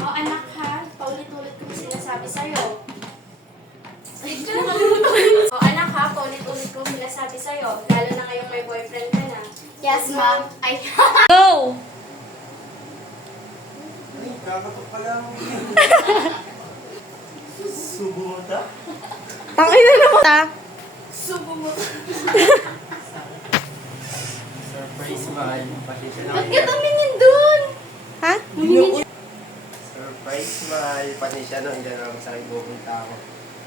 Oh, anak ha, paulit-ulit ko sinasabi sa'yo. Oh, anak ha, paulit-ulit ko sinasabi sa'yo. Lalo na ngayong may boyfriend ka na. Yes, ma'am. Ay, Go! Ay, kakatok pa lang. Subo mo ta? Tangin na naman ta. subo mo. Surprise, mahal. Pasensya na Ba't kayo. ka tumingin dun? Ha? Surprise, mahal. Pasensya na, hindi na naman sa akin pupunta ako.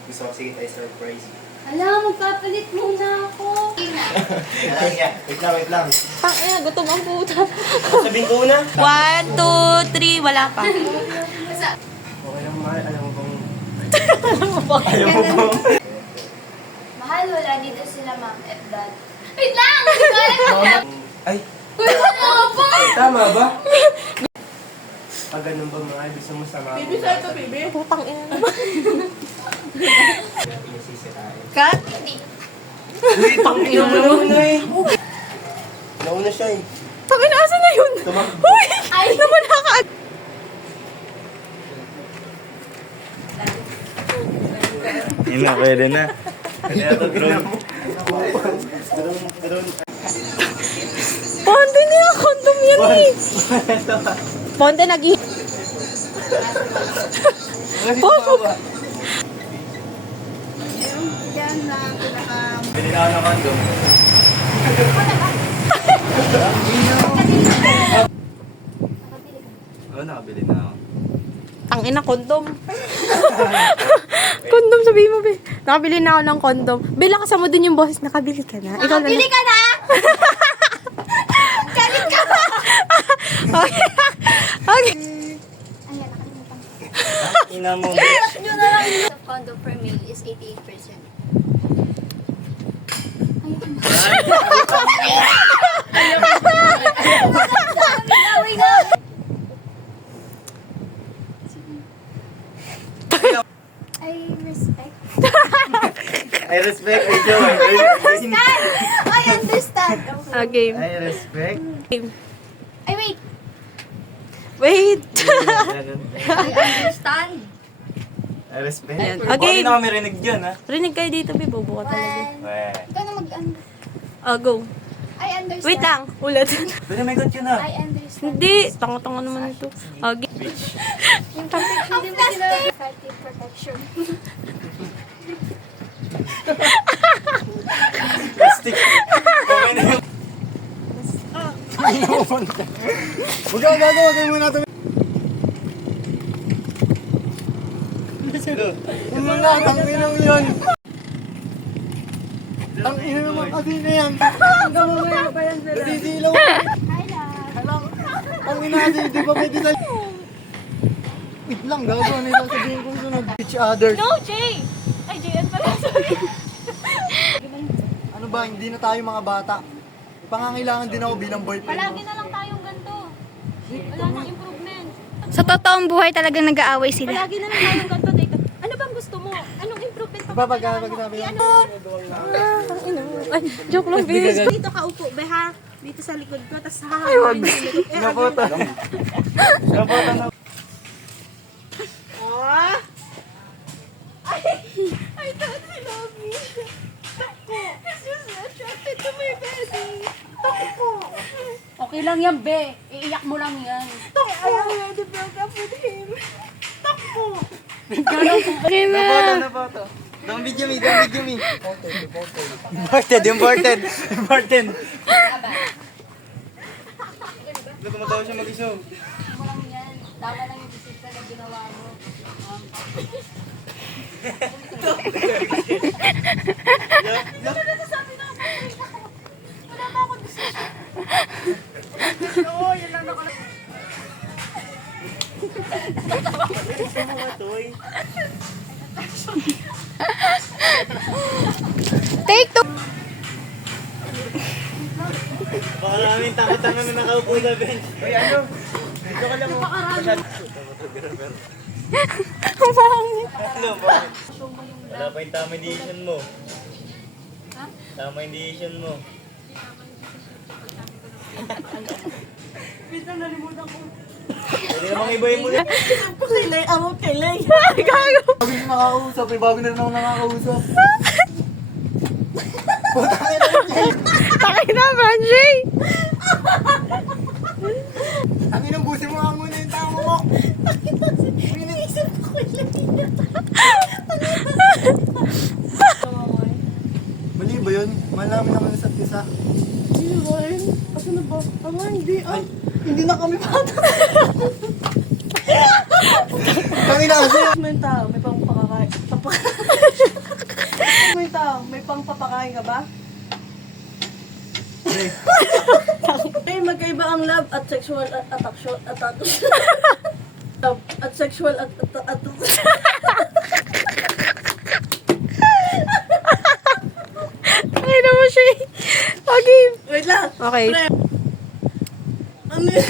Gusto ko sige tayo surprise. Hala, magpapalit muna ako. Wait lang. Tangin na, gutom ang puta. Sabihin ko na. 1, 2, 3, wala pa. Okay lang, mahal. Alam mo bang... Alam mo bang... Mahal, wala dito sila ma'am at dad. Wait lang! Hindi ko alam. Ay, Wait, ano ba? tama ba? Pag ganun ba, mahal? Gusto mo sama ako? Baby, Putang ina naman. Inisisi tayo. Kat? Wait, Tangina mo naman. Nauna siya eh. Tangin na, asa na yun? Tumakbo. Uy! Ay, naman ka. Yun na, pwede na. Kaya ito, drone. Drone. Ponte niya, kondom yan eh. Ponte nag-i... Bili na ako ng condom. Oo, nakabili na ako. Tangina, kondom. Kondom, sabihin mo, be. Nakabili na ako ng kondom. Be, lakasan mo din yung boses. Nakabili ka na. Ikaw na. Bili ka na! Galit ka ba? Okay. Okay. Ayan, nakalimutan ko. Ina mo. Nyo na lang. The condom per male is 88%. I respect. I respect you, Joe. I understand. Okay. I respect. Ay, wait. Wait. I understand. I respect. Ayan. Bakit Okay. na kami rinig dyan, ha? Rinig kayo dito, be. Bobo ka talaga. One. Weh. Ikaw na mag-ano. Oh, go. I understand. Wait lang. Ulit. Pwede may got yun, ha? I understand. Hindi. Tanga-tanga naman ito. Okay. Yung protection din mo sila. Effective protection. Plastic. Okay na yun. Huwag kang gagawa kayo muna ito. Mga tanginang yun. Tangina naman kasi na yan. Hanggang mamaya pa yan sila. Nasisilaw. Hi, love. Tangina kasi di ba pwede sa... Wait lang, gagawa na yung sabihin kong sunod. Each other. No, Jay! Ay, JN pala. Sorry. Ano ba, hindi na tayo mga bata. Pangangailangan din ako bilang boyfriend. Palagi na lang tayong ganito. Wala nang improvement. Sa totoong buhay talagang nag-aaway sila. Palagi na lang tayong ganito. Teka, ano bang gusto mo? Anong improvement pa Pag kailangan mo? sabi Ano? Ay, joke lang, bis. Dito ka upo, be ha? Dito sa likod ko, tapos hahawain mo yung likod. Napoto. Napoto na. Ah! I thought he loved me. Takpo. He's just attracted to my baby. Takpo. Okay lang yan, be. Iiyak mo lang yan. Takpo. I already broke up with him. Takpo. Napoto. Don't video me, don't video me. Imported, imported. Imported. Tumatawa siya mag-iso. Mo lang yan. Tama lang yung decision na ginawa mo. Wala pa akong decision. Oo, yun lang nakalagay. Take two. Baka namin tanga-tanga na nakaupo sa bench. Uy, ano? Dito ka lang mo. Ang pangit. Ano ba? Wala pa yung tama decision mo. Tama yung decision mo. Bita, nalimutan ko. Pwede namang ibahin mo na. Ako kay Lay, ako kay Lay. Gago. Bago siya nakakausap eh, bago na rin ako nakakausap. Putangin na Jay! Takay na, Franjay. Ang inumbusin mo nga muna yung tama mo! Iniisip ko kay Lay. Mali ba yun? Malaman naman sa isa. Hindi ba yun? Asa na ba? Hindi. Hindi na kami bata. Kami na kasi! May tao, may pangpapakain. May tao, may pangpapakain ka ba? Eh, magkaiba ang love at sexual attraction. Love at sexual Ay na mo siya. Okay. Wait lang. Okay. Pre. Ano yun?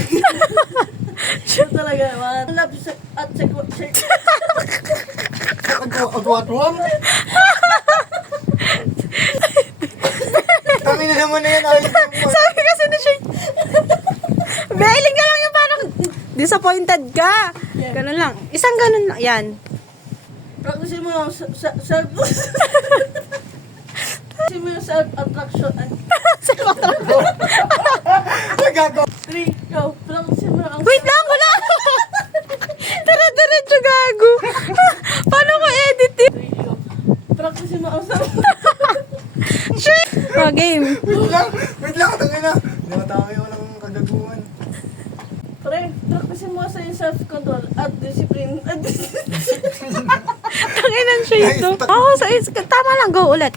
Siya talaga. Mga love at sexual. Agwatwam? Kami na naman na yan. Ayos lang po. Sabi kasi na siya. Behiling ka lang yung parang disappointed ka. Ganun lang. Isang ganun lang. Yan. Practice mo yung self... Practice mo yung self-attraction. Self-attraction. Nagago! 3, go. Practice mo ang... Wait lang, wala! Dire-diretso gago. Paano ko edit yun? 3, go. Practice mo ang self... Oh, game. Wait lang, tangin na. Namatami ako ng kagaguhan. Pre, practice mo sa yung self-control at discipline. Tanginan siya ito. Oo, tama lang. Go ulit.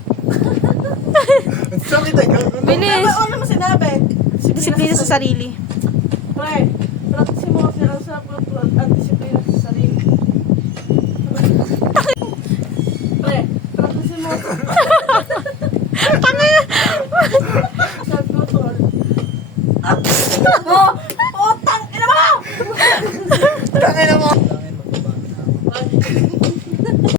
Ang sakit ay gagawin. Bilis. Ano naman sinabi? Disiplina sa sarili. Pre, practice mo kasi ang self-control at discipline sa sarili. Pre, practice mo self-control. Oh, tang ina mo! Tangin na mo!